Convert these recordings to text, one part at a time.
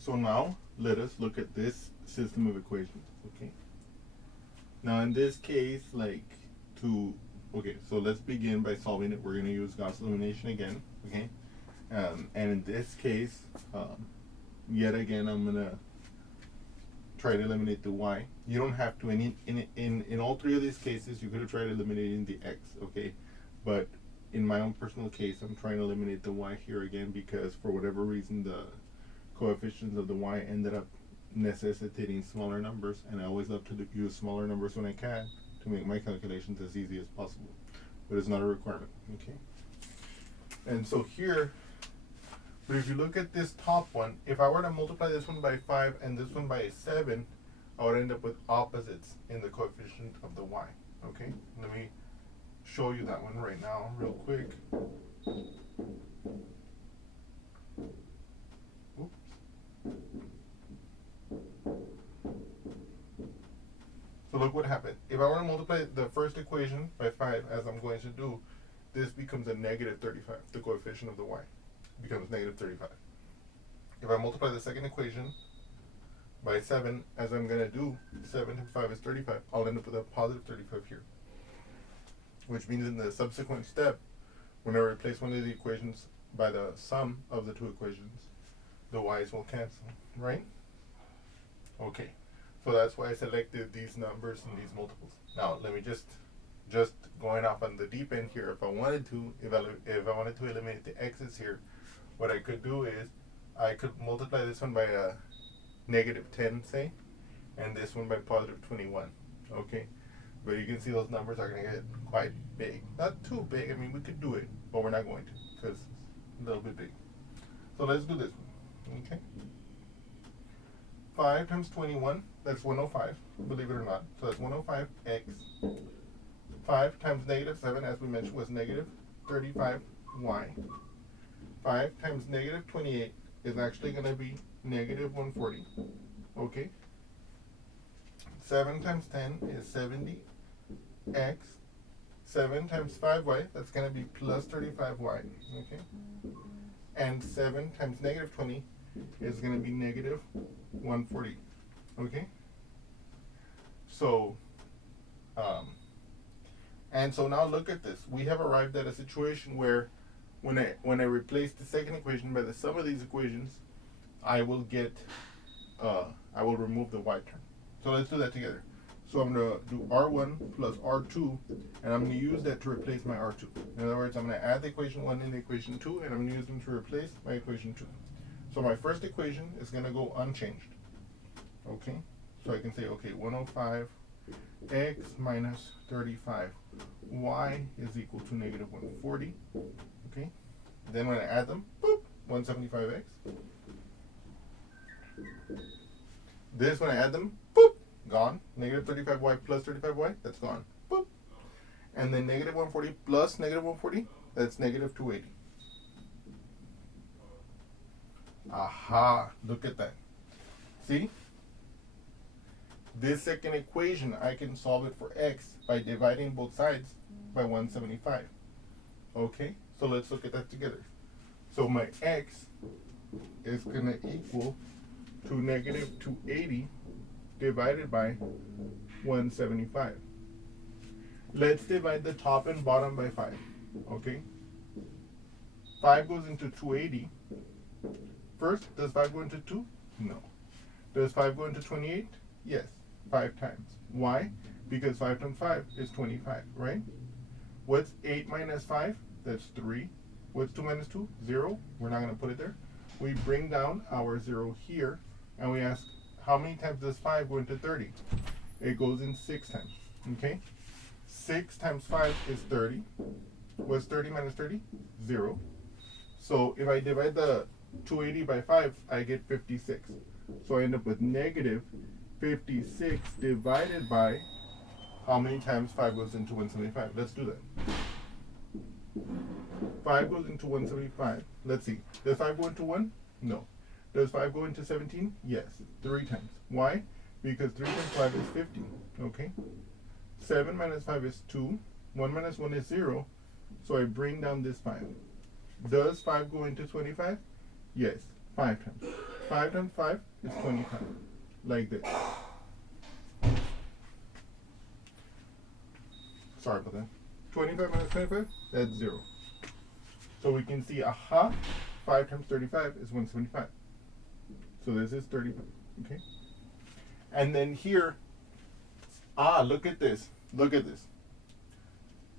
So now let us look at this system of equations. Okay. Now in this case, so let's begin by solving it. We're going to use Gauss elimination again. Okay. And in this case, yet again, I'm going to try to eliminate the y. You don't have to. In all three of these cases, you could have tried eliminating the x. Okay. But in my own personal case, I'm trying to eliminate the y here again because for whatever reason, the coefficients of the y ended up necessitating smaller numbers, and I always love to use smaller numbers when I can to make my calculations as easy as possible, but it's not a requirement. Okay. And so here, but if you look at this top one, if I were to multiply this one by 5 and this one by 7, I would end up with opposites in the coefficient of the y. Okay. Let me show you that one right now real quick. So look what happened. If I were to multiply the first equation by 5, as I'm going to do, this becomes a negative 35. The coefficient of the y becomes negative 35. If I multiply the second equation by 7, as I'm going to do, 7 times 5 is 35, I'll end up with a positive 35 here. Which means in the subsequent step, when I replace one of the equations by the sum of the two equations, the y's will cancel, right? Okay. So that's why I selected these numbers and these multiples. Now let me just going off on the deep end here. If I wanted to eliminate the x's here, what I could do is I could multiply this one by a negative 10, say, and this one by positive 21. Okay, but you can see those numbers are going to get quite big. Not too big. I mean, we could do it, but we're not going to because it's a little bit big. So let's do this one. Okay. 5 times 21, that's 105, believe it or not. So that's 105x. 5 times negative 7, as we mentioned, was negative 35y. 5 times negative 28 is actually going to be negative 140. Okay? 7 times 10 is 70x. 7 times 5y, that's going to be plus 35y. Okay? And 7 times negative 20 is going to be negative 140. Okay? So, and so now look at this. We have arrived at a situation where when I replace the second equation by the sum of these equations, I will remove the y term. So let's do that together. So I'm going to do R1 plus R2, and I'm going to use that to replace my R2. In other words, I'm going to add the equation 1 and the equation 2, and I'm going to use them to replace my equation 2. So my first equation is going to go unchanged. Okay? So I can say, okay, 105 x minus 35 y is equal to negative 140. Okay? Then when I add them, boop, 175x. This, when I add them, boop, gone. Negative 35y plus 35y, that's gone. Boop. And then negative 140 plus negative 140, that's negative 280. Aha, look at that. See? This second equation, I can solve it for x by dividing both sides by 175. Okay, so let's look at that together. So my x is going to equal to negative 280 divided by 175. Let's divide the top and bottom by 5. Okay? 5 goes into 280. First, does 5 go into 2? No. Does 5 go into 28? Yes, 5 times. Why? Because 5 times 5 is 25, right? What's 8 minus 5? That's 3. What's 2 minus 2? 0. We're not going to put it there. We bring down our 0 here, and we ask, how many times does 5 go into 30? It goes in 6 times, okay? 6 times 5 is 30. What's 30 minus 30? 0. So if I divide the 280 by 5, I get 56. So I end up with negative 56 divided by how many times 5 goes into 175. Let's do that. 5 goes into 175. Let's see. Does 5 go into 1? No. Does 5 go into 17? Yes. 3 times. Why? Because 3 times 5 is 50. Okay? 7 minus 5 is 2. 1 minus 1 is 0. So I bring down this 5. Does 5 go into 25? Yes. 5 times. 5 times 5 is 25, like this. Sorry about that. 25 minus 25, that's 0. So we can see, 5 times 35 is 175. So this is 35, okay? And then here, look at this. Look at this.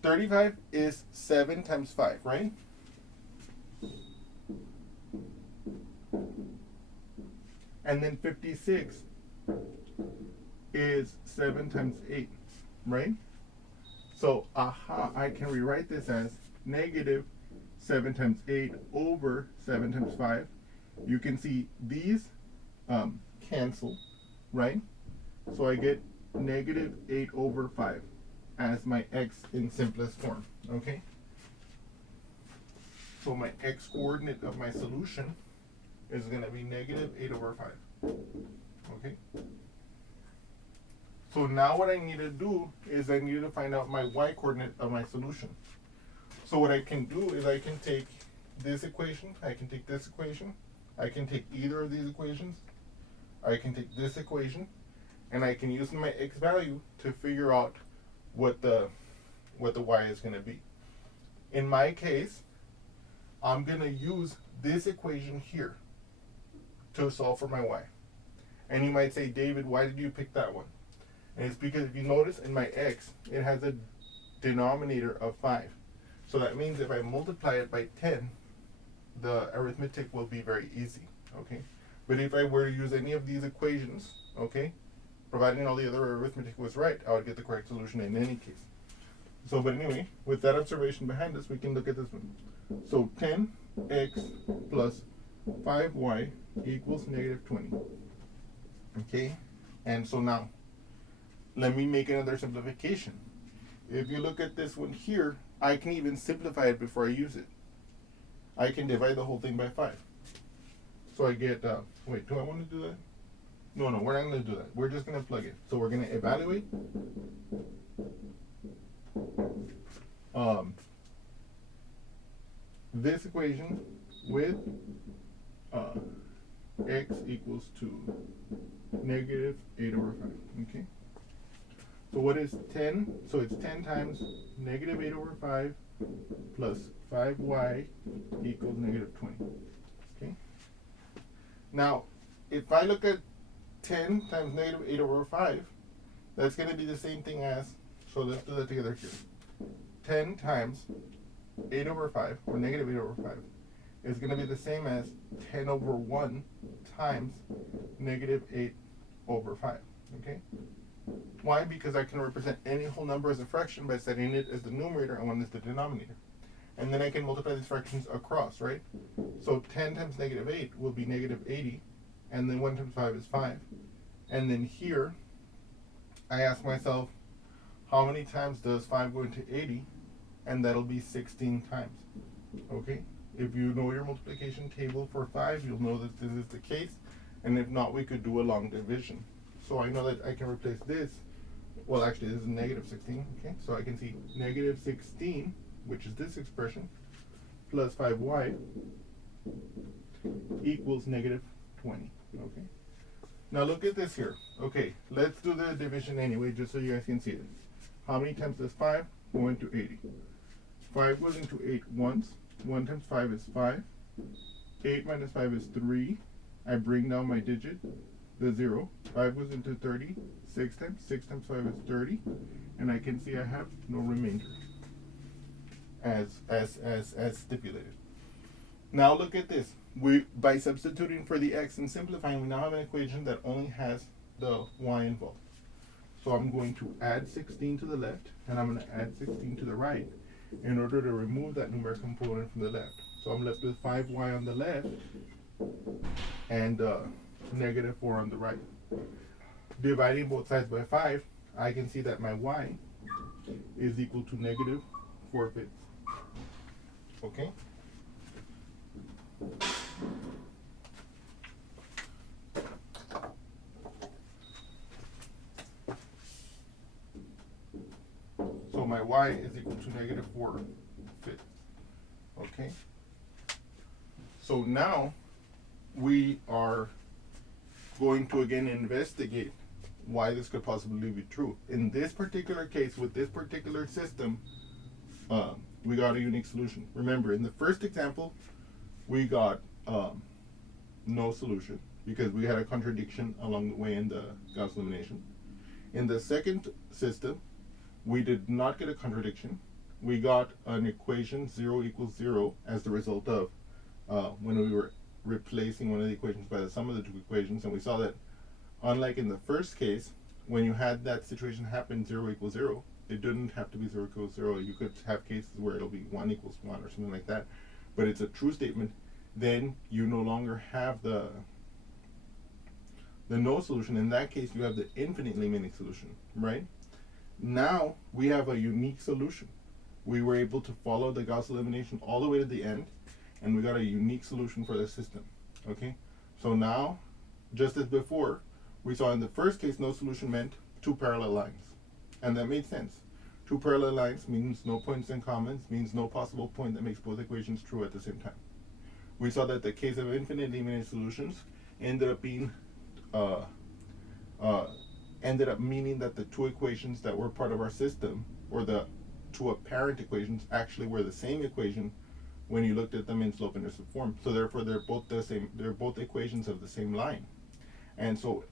35 is 7 times 5, right? And then 56 is 7 times 8, right? So, I can rewrite this as negative 7 times 8 over 7 times 5. You can see these cancel, right? So I get negative 8 over 5 as my x in simplest form, okay? So my x coordinate of my solution is going to be negative 8 over 5, okay? So now what I need to do is I need to find out my y coordinate of my solution. So what I can do is I can take this equation, I can take this equation, I can take either of these equations, I can take this equation, and I can use my x value to figure out what the y is going to be. In my case, I'm going to use this equation here to solve for my y. And you might say, David, why did you pick that one? And it's because if you notice in my x, it has a denominator of 5. So that means if I multiply it by 10, the arithmetic will be very easy, okay? But if I were to use any of these equations, okay, providing all the other arithmetic was right, I would get the correct solution in any case. So, but anyway, with that observation behind us, we can look at this one. So 10x plus 5y equals negative 20. Okay? And so now, let me make another simplification. If you look at this one here, I can even simplify it before I use it. I can divide the whole thing by 5. So I get, wait, do I want to do that? No, we're not going to do that. We're just going to plug it. So we're going to evaluate this equation with x equals to negative 8 over 5. Okay? So what is 10? So it's 10 times negative 8 over 5 plus 5y equals negative 20. Okay? Now, if I look at 10 times negative 8 over 5, that's going to be the same thing as, so let's do that together here. 10 times 8 over 5, or negative 8 over 5, is going to be the same as 10 over 1 times negative 8 over 5. Okay? Why? Because I can represent any whole number as a fraction by setting it as the numerator and 1 as the denominator. And then I can multiply these fractions across, right? So 10 times negative 8 will be negative 80, and then 1 times 5 is 5. And then here, I ask myself, how many times does 5 go into 80? And that'll be 16 times. Okay? If you know your multiplication table for 5, you'll know that this is the case. And if not, we could do a long division. So I know that I can replace this. Well, actually, this is negative 16. Okay? So I can see negative 16, which is this expression, plus 5y equals negative 20. Okay? Now look at this here. Okay, let's do the division anyway, just so you guys can see it. How many times does 5 go into 80? 5 goes into 8 once. 1 times 5 is 5. 8 minus 5 is 3. I bring down my digit, the 0. 5 goes into 30. 6 times 5 is 30. And I can see I have no remainder as stipulated. Now look at this. By substituting for the x and simplifying, we now have an equation that only has the y involved. So I'm going to add 16 to the left, and I'm going to add 16 to the right in order to remove that numeric component from the left. So I'm left with 5y on the left and negative 4 on the right. Dividing both sides by 5, I can see that my y is equal to negative 4/5. Okay? So my y is equal to negative 4/5. Okay? So now we are going to again investigate why this could possibly be true. In this particular case, with this particular system, we got a unique solution. Remember, in the first example, we got no solution because we had a contradiction along the way in the Gauss elimination. In the second system, we did not get a contradiction. We got an equation 0 equals 0 as the result of when we were replacing one of the equations by the sum of the two equations, and we saw that unlike in the first case, when you had that situation happen 0 equals 0, it didn't have to be 0 equals 0. You could have cases where it'll be 1 equals 1 or something like that, but it's a true statement. Then you no longer have the no solution. In that case, you have the infinitely many solution, right? Now we have a unique solution. We were able to follow the Gauss elimination all the way to the end, and we got a unique solution for the system. Okay, so now, just as before, we saw in the first case no solution meant two parallel lines, and that made sense. Two parallel lines means no points in common, means no possible point that makes both equations true at the same time. We saw that the case of infinitely many solutions ended up being ended up meaning that the two equations that were part of our system, or the two apparent equations, actually were the same equation when you looked at them in slope-intercept form. So therefore, they're both the same. They're both equations of the same line, and so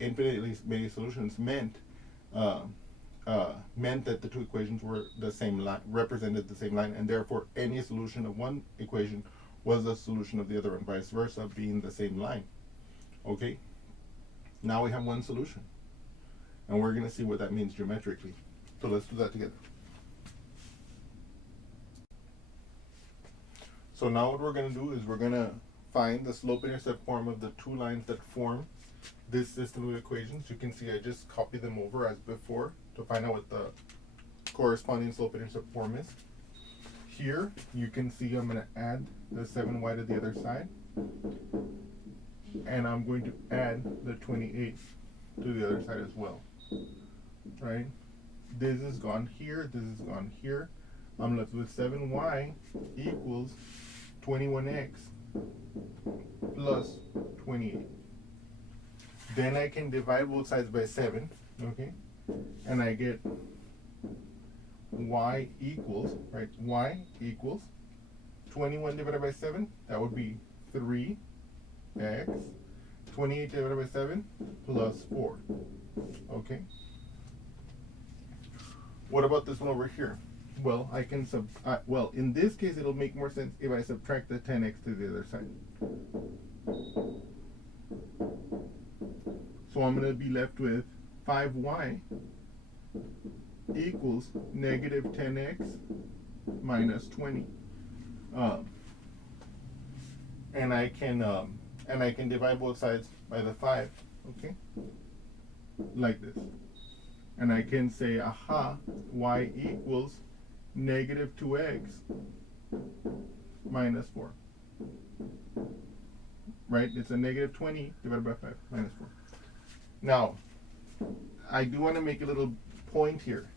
infinitely many solutions meant that the two equations were the same line, represented the same line, and therefore any solution of one equation was the solution of the other, and vice versa, being the same line. Okay. Now we have one solution, and we're going to see what that means geometrically. So let's do that together. So now what we're going to do is we're going to find the slope-intercept form of the two lines that form this system of equations. You can see I just copied them over as before to find out what the corresponding slope-intercept form is. Here you can see I'm going to add the 7y to the other side, and I'm going to add the 28 to the other side as well, right? This is gone here, this is gone here. I'm left with 7y equals 21x plus 28. Then I can divide both sides by 7, okay? And I get y equals, right? Y equals 21 divided by 7, that would be 3x. 28 divided by 7 plus 4. Okay. What about this one over here? Well, I can well, in this case, it'll make more sense if I subtract the 10x to the other side. So I'm going to be left with 5y equals negative 10x minus 20. And I can divide both sides by the 5, okay? Like this. And I can say, aha, y equals negative 2x minus 4. Right? It's a negative 20 divided by 5 minus 4. Now, I do want to make a little point here.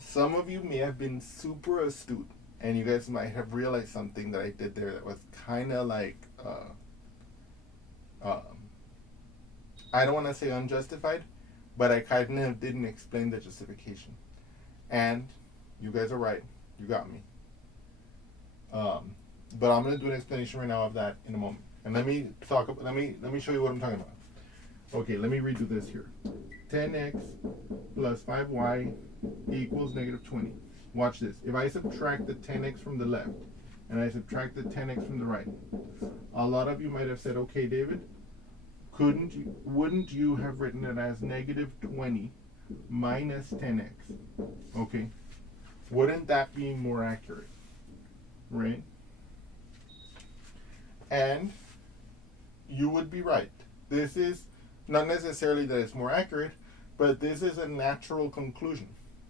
Some of you may have been super astute, and you guys might have realized something that I did there that was kind of like, I don't want to say unjustified, but I kind of didn't explain the justification. And you guys are right. You got me. But I'm going to do an explanation right now of that in a moment. And let me show you what I'm talking about. Okay, let me redo this here. 10x plus 5y equals negative 20. Watch this. If I subtract the 10x from the left and I subtract the 10x from the right, a lot of you might have said, okay, David, wouldn't you have written it as negative 20 minus 10x? Okay. Wouldn't that be more accurate? Right? And you would be right. This is not necessarily that it's more accurate, but this is a natural conclusion.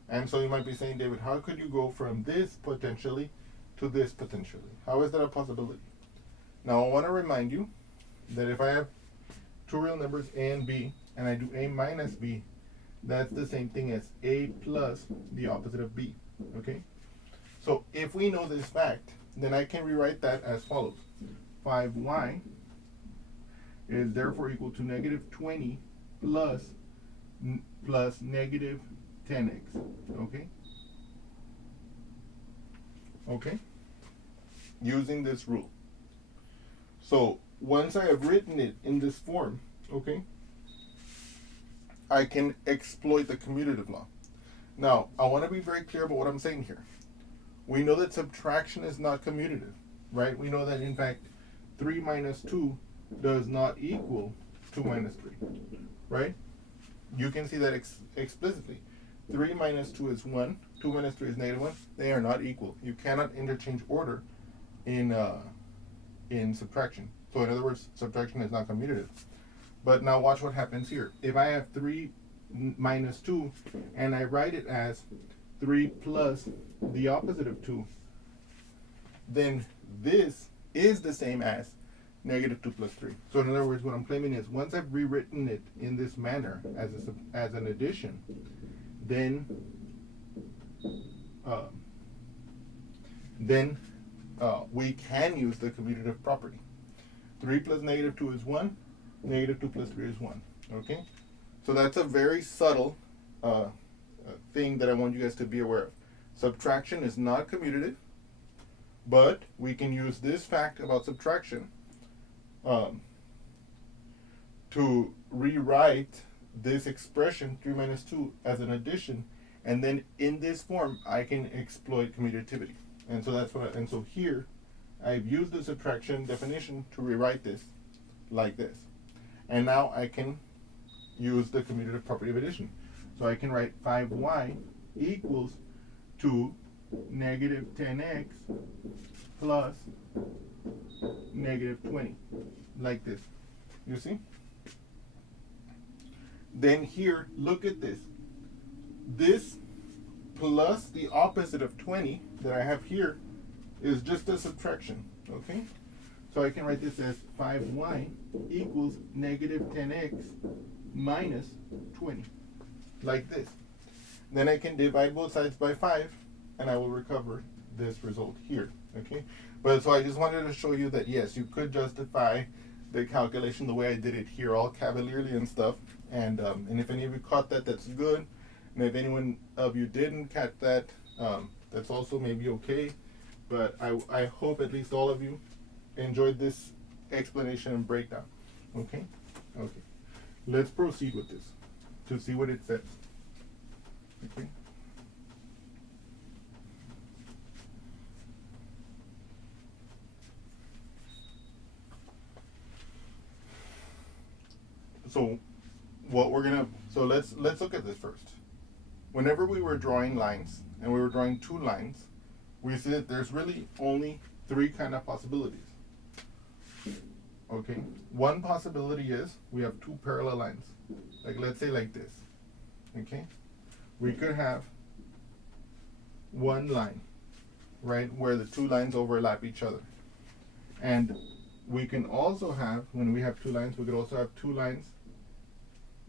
And so you might be saying, David, how could you go from this potentially to this potentially? How is that a possibility? Now, I want to remind you that if I have two real numbers, a and b, and I do a minus b, that's the same thing as a plus the opposite of b, okay? So if we know this fact, then I can rewrite that as follows. 5y is therefore equal to negative 20 plus negative 10x. Okay? Okay? Using this rule. So once I have written it in this form, okay, I can exploit the commutative law. Now, I want to be very clear about what I'm saying here. We know that subtraction is not commutative, right? We know that, in fact, 3 minus 2 does not equal 2 minus 3, right? You can see that explicitly. 3 minus 2 is 1. 2 minus 3 is negative 1. They are not equal. You cannot interchange order in subtraction. So in other words, subtraction is not commutative. But now watch what happens here. If I have 3 minus 2 and I write it as 3 plus the opposite of 2, then this is the same as negative 2 plus 3. So in other words, what I'm claiming is once I've rewritten it in this manner as an addition, then we can use the commutative property. 3 plus negative 2 is 1. Negative 2 plus 3 is 1. Okay? So that's a very subtle thing that I want you guys to be aware of. Subtraction is not commutative, but we can use this fact about subtraction to rewrite this expression 3 minus 2 as an addition, and then in this form I can exploit commutativity. And so that's what and so here I've used the subtraction definition to rewrite this like this. And now I can use the commutative property of addition. So I can write 5y equals to negative 10x plus negative 20, like this. You see? Then here, look at this. This plus the opposite of 20 that I have here is just a subtraction, okay? So I can write this as 5y equals negative 10x minus 20, like this. Then I can divide both sides by 5, and I will recover this result here, okay? But so I just wanted to show you that, yes, you could justify the calculation the way I did it here, all cavalierly and stuff. And if any of you caught that, that's good. And if anyone of you didn't catch that, that's also maybe okay. But I hope at least all of you enjoyed this explanation and breakdown. Okay? Okay. Let's proceed with this to see what it says. Okay? So what we're gonna let's look at this first. Whenever we were drawing lines and we were drawing two lines, we see that there's really only three kind of possibilities. Okay, one possibility is we have two parallel lines, like let's say like this. Okay, we could have one line, right, where the two lines overlap each other, and we can also have, when we have two lines, we could also have two lines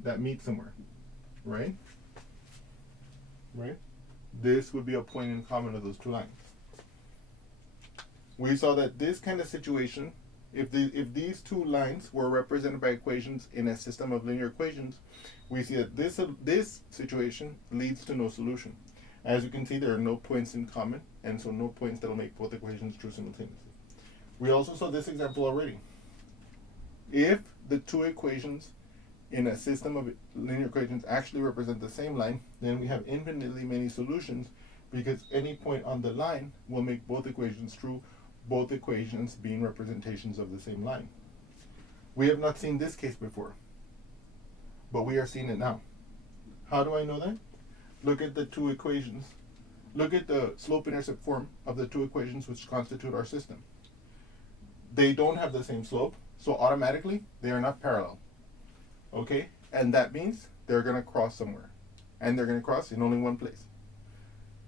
that meet somewhere, right? Right? This would be a point in common of those two lines. We saw that this kind of situation, if these two lines were represented by equations in a system of linear equations, we see that this situation leads to no solution. As you can see, there are no points in common, and so no points that will make both equations true simultaneously. We also saw this example already. If the two equations in a system of linear equations actually represent the same line, then we have infinitely many solutions, because any point on the line will make both equations true, both equations being representations of the same line. We have not seen this case before, but we are seeing it now. How do I know that? Look at the two equations. Look at the slope-intercept form of the two equations which constitute our system. They don't have the same slope, so automatically they are not parallel. Okay, and that means they're going to cross somewhere, and they're going to cross in only one place.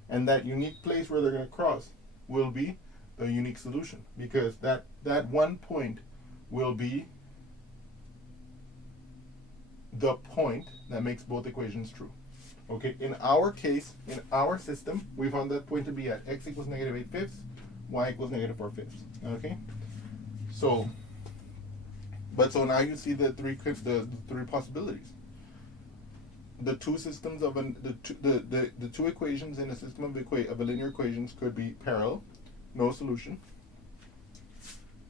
And that unique place where they're going to cross will be the unique solution, because that one point will be the point that makes both equations true. Okay, in our case, in our system, we found that point to be at x equals negative 8/5, y equals negative 4/5. Okay, So, but so now you see the three possibilities. The two systems of the two equations in a system of of a linear equations could be parallel, no solution.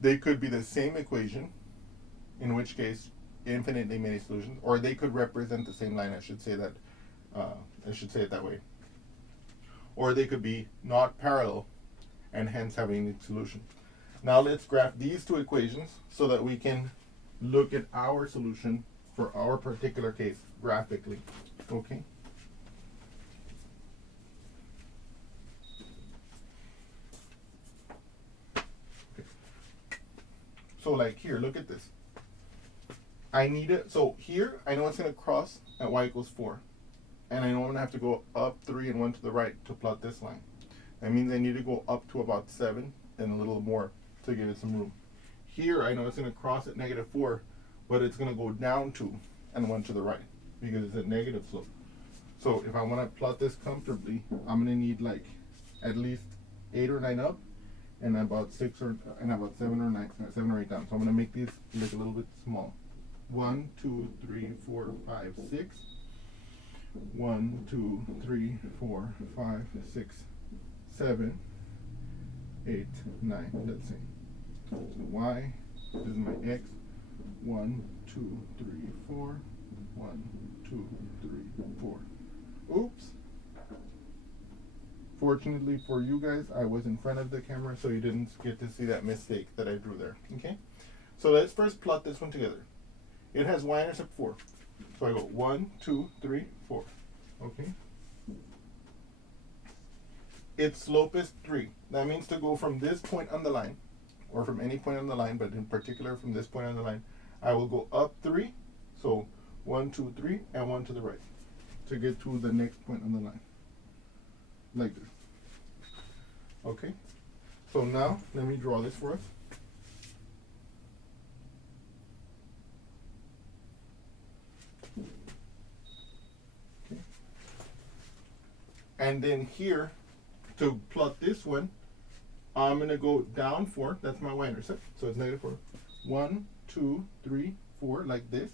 They could be the same equation, in which case infinitely many solutions, or they could represent the same line. I should say that. I should say it that way. Or they could be not parallel, and hence have a unique solution. Now let's graph these two equations so that we can look at our solution for our particular case graphically. Okay. So like here, look at this. I need it. So here, I know it's going to cross at y equals 4. And I know I'm going to have to go up 3 and 1 to the right to plot this line. That means I need to go up to about 7 and a little more to give it some room. Here, I know it's going to cross at -4, but it's going to go down 2 and 1 to the right because it's a negative slope. So if I want to plot this comfortably, I'm going to need like at least 8 or 9 up and about 7 or 8 down. So I'm going to make these look a little bit small. 1, 2, 3, 4, 5, 6. 1, 2, 3, 4, 5, 6, 7, 8, 9. Let's see. So y, this is my x. 1, 2, 3, 4. 1, 2, 3, 4. Oops. Fortunately for you guys, I was in front of the camera, so you didn't get to see that mistake that I drew there. Okay? So let's first plot this one together. It has y-intercept 4. So I go 1, 2, 3, 4. Okay? Its slope is 3. That means to go from this point on the line, or from any point on the line, but in particular from this point on the line, I will go up 3. So 1, 2, 3, and 1 to the right to get to the next point on the line. Like this. Okay? So now, let me draw this for us. And then here, to plot this one, I'm going to go down 4. That's my y-intercept. So it's -4. 1, 2, 3, 4, like this.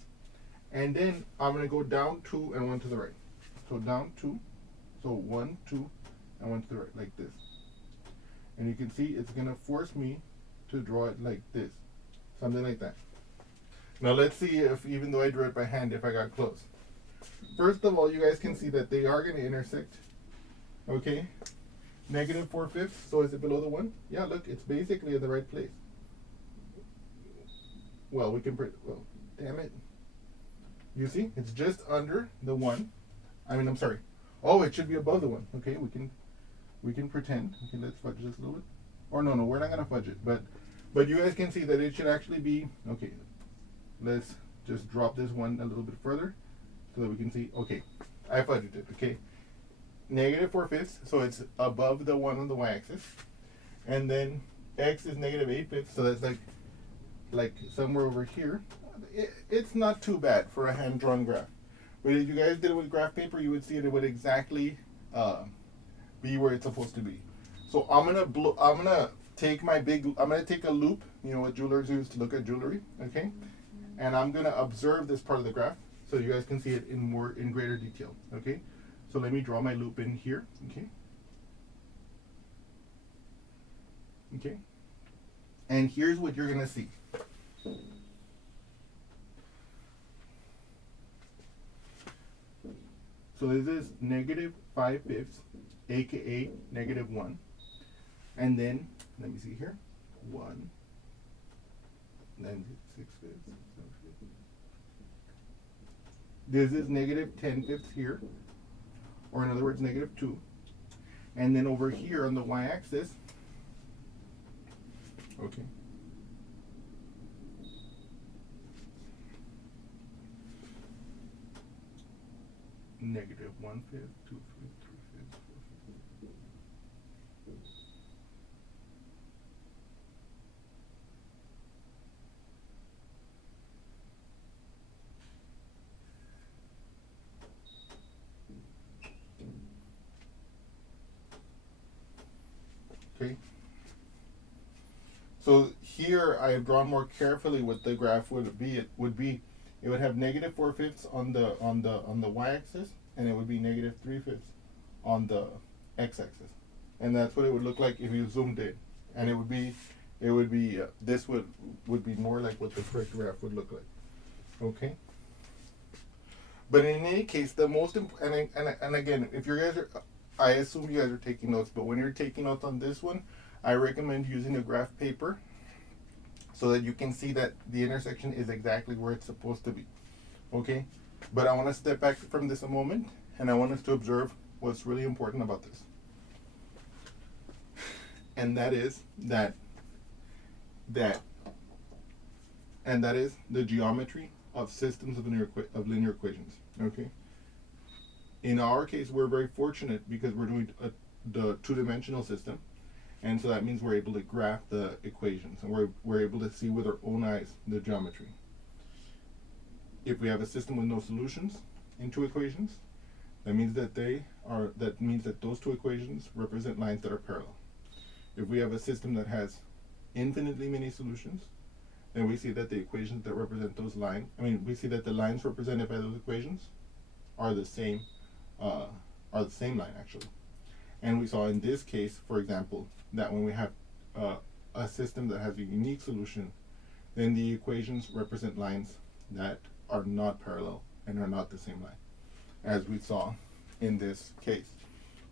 And then I'm going to go down 2 and 1 to the right. So down 2. So 1, 2, and 1 to the right, like this. And you can see it's going to force me to draw it like this. Something like that. Now let's see if, even though I drew it by hand, if I got close. First of all, you guys can see that they are going to intersect. Okay, -4/5. So is it below the 1? Yeah, look, it's basically in the right place. Well, we can well, damn it. You see, it's just under the 1. I'm sorry. Oh, it should be above the 1. Okay, we can pretend. Okay, let's fudge this a little bit. Or no, we're not gonna fudge it. But you guys can see that it should actually be okay. Let's just drop this one a little bit further so that we can see. Okay, I fudged it. Okay. -4/5, so it's above the 1 on the y-axis, and then x is -8/5, so that's like somewhere over here. It's not too bad for a hand-drawn graph, but if you guys did it with graph paper, you would see it would exactly be where it's supposed to be. So I'm gonna take a loop, you know what jewelers use to look at jewelry, okay, and I'm gonna observe this part of the graph so you guys can see it in greater detail, okay. So let me draw my loop in here, okay? Okay? And here's what you're going to see. So this is -5/5, aka -1. And then, let me see here, 1, then 6/5. This is -10/5 here. Or in other words, -2. And then over here on the y-axis, okay, -1/5, 2/5, 3/5, 4/5. Okay. So here I have drawn more carefully what the graph would be. It would have negative 4/5 on the y-axis, and it would be negative 3/5 on the x-axis, and that's what it would look like if you zoomed in, and it would be this would be more like what the correct graph would look like. Okay. But in any case, the most important, and again, if you guys are, I assume you guys are taking notes, but when you're taking notes on this one, I recommend using a graph paper so that you can see that the intersection is exactly where it's supposed to be. Okay? But I want to step back from this a moment, and I want us to observe what's really important about this. And that is that is the geometry of systems of linear equations. Okay? In our case, we're very fortunate because we're doing the two-dimensional system, and so that means we're able to graph the equations, and we're able to see with our own eyes the geometry. If we have a system with no solutions in two equations, that means that those two equations represent lines that are parallel. If we have a system that has infinitely many solutions, then we see that the equations that represent those lines, we see that the lines represented by those equations are the same line actually. And we saw in this case, for example, that when we have a system that has a unique solution, then the equations represent lines that are not parallel and are not the same line, as we saw in this case.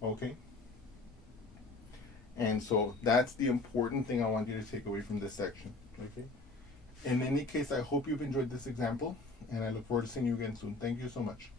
Okay? And so that's the important thing I want you to take away from this section. Okay? In any case, I hope you've enjoyed this example, and I look forward to seeing you again soon. Thank you so much.